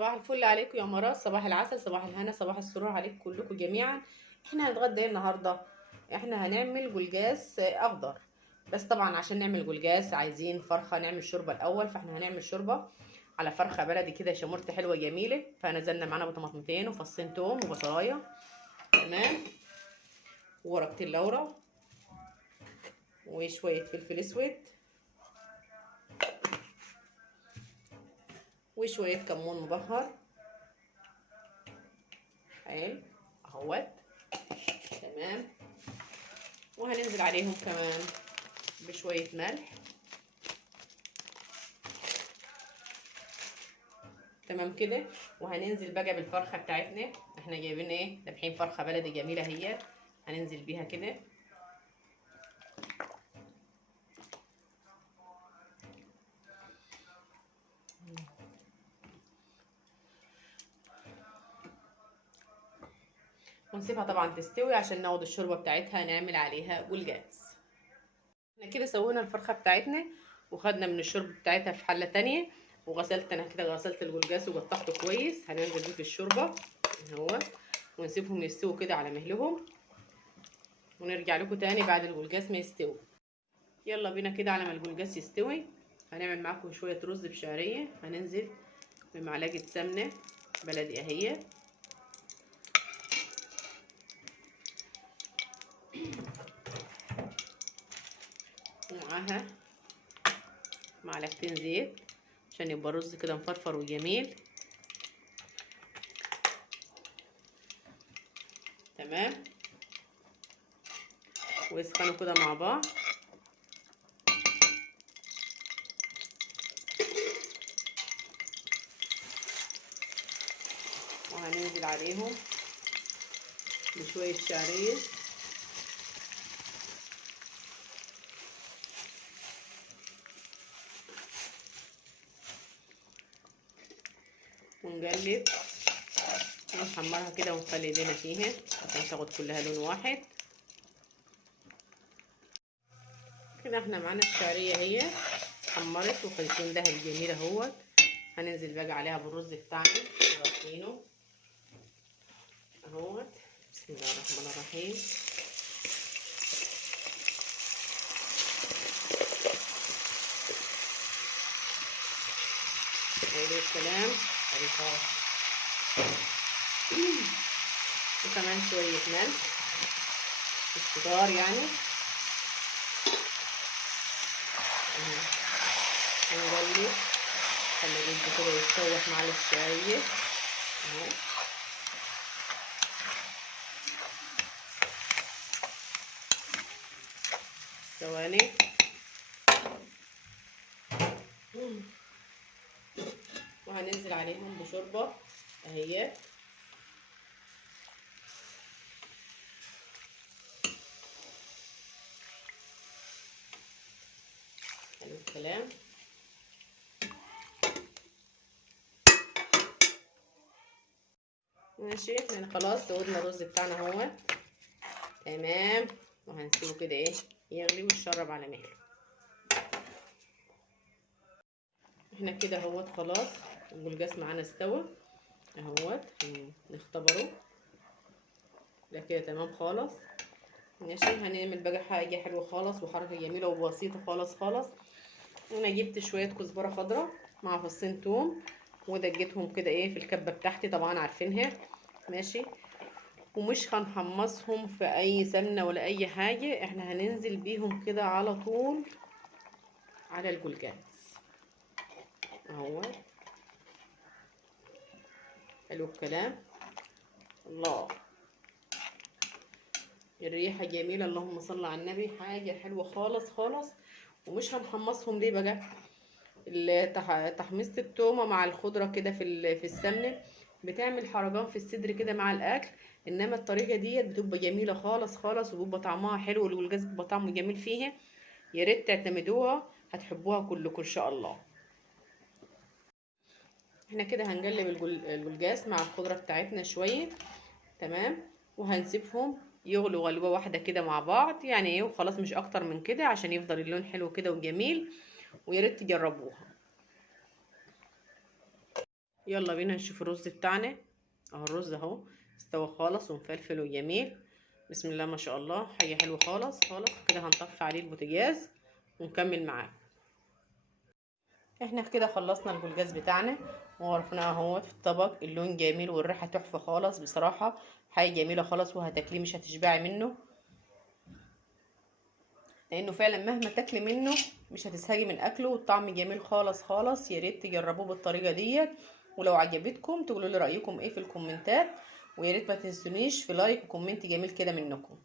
صباح الفل عليكم يا مرات، صباح العسل، صباح الهنا، صباح السرور عليكم كلكم جميعا. احنا هنتغدى ايه النهارده؟ احنا هنعمل جلجاس اخضر. بس طبعا عشان نعمل جلجاس عايزين فرخه نعمل شوربه الاول، فاحنا هنعمل شوربه على فرخه بلدي كده شمورت حلوه جميله. فنزلنا معانا بطماطمتين وفصين توم وبصلايه، تمام، وورقتين لورا وشويه فلفل اسود وشويه كمون مبهر. حلو اهوت، تمام. وهننزل عليهم كمان بشوية ملح، تمام كده. وهننزل بقى بالفرخة بتاعتنا، احنا جايبين ايه، ذابحين فرخة بلدي جميلة هي، هننزل بيها كده. ونسيبها طبعا تستوي عشان ناخد الشوربة بتاعتها نعمل عليها جلجاس. احنا كده سوينا الفرخة بتاعتنا وخدنا من الشوربة بتاعتها في حلة تانية، وغسلت انا كده، غسلت الجلجاس وقطعته كويس. هننزل بيه في الشوربة اهو، ونسيبهم يستووا كده على مهلهم، ونرجع لكم تاني بعد الجلجاس ما يستوي. يلا بينا كده على ما الجلجاس يستوي. هنعمل معاكم شوية رز بشعرية. هننزل بمعلقة سمنة بلدي اهي، ومعاها معلقتين زيت عشان يبقى الرز كده مفرفر وجميل، تمام. ويسخنوا كده مع بعض. وهننزل عليهم بشوية شعرية، ونقلب ونحمرها كده ونخلي ايدينا فيها عشان تاخد كلها لون واحد كده. احنا معانا الشعرية هي حمرت وخدت لون دهبي جميل اهوت. هننزل بقى عليها بالرز بتاعنا غسلينه اهوت. بسم الله الرحمن الرحيم. حلو الكلام، ادي خلاص. وكمان شوية ملح الكتار يعني، ونقلب خلي الرز كده يتشوح مع الشعرية اهو. ثواني. وهننزل عليهم بشوربة اهي، حلو الكلام. ماشي، احنا خلاص زودنا الرز بتاعنا اهو، تمام. وهنسيبه كده ايه يغلي ويشرب على مهله. احنا كده اهوت خلاص الجلجاس معانا استوى اهوت، نختبره ده كده تمام خالص. ماشي، هنعمل بقى حاجه حلوه خالص وحركه جميله وبسيطه خالص خالص. انا جبت شويه كزبره خضراء مع فصين توم ودجيتهم كده ايه في الكبه بتاعتي، طبعا عارفينها، ماشي. ومش هنحمصهم في اي سمنه ولا اي حاجه، احنا هننزل بيهم كده على طول على الجلجاس اهو. حلو الكلام. الله، الريحه جميله، اللهم صل على النبي، حاجه حلوه خالص خالص. ومش هنحمصهم ليه بقى؟ تحميصه التومه مع الخضره كده في السمنه بتعمل حرجان في الصدر كده مع الاكل، انما الطريقه ديت بتبقى جميله خالص خالص وبيبقى طعمها حلو والجاز بيبقى طعمه جميل فيها. يا ريت تعتمدوها، هتحبوها كلكم ان شاء الله. احنا كده هنقلب الجلجاس مع الخضره بتاعتنا شويه، تمام. وهنسيبهم يغلوا غلوه واحده كده مع بعض يعني ايه، وخلاص مش اكتر من كده عشان يفضل اللون حلو كده وجميل. ويا ريت تجربوها. يلا بينا نشوف الرز بتاعنا. اهو الرز اهو استوى خالص ومفلفل وجميل. بسم الله ما شاء الله، حاجه حلوه خالص خالص. كده هنطفي عليه البوتاجاز ونكمل معاه. احنا كده خلصنا البوتاجاز بتاعنا وغرفناه اهوت في الطبق. اللون جميل والريحه تحفه خالص بصراحه، حاجه جميله خالص وهتاكليه مش هتشبعي منه، لانه فعلا مهما تاكلي منه مش هتزهقي من اكله، والطعم جميل خالص خالص. يا ريت تجربوه بالطريقه ديت، ولو عجبتكم تقولوا لي رايكم ايه في الكومنتات، ويا ريت ما تنسونيش في لايك وكومنت جميل كده منكم.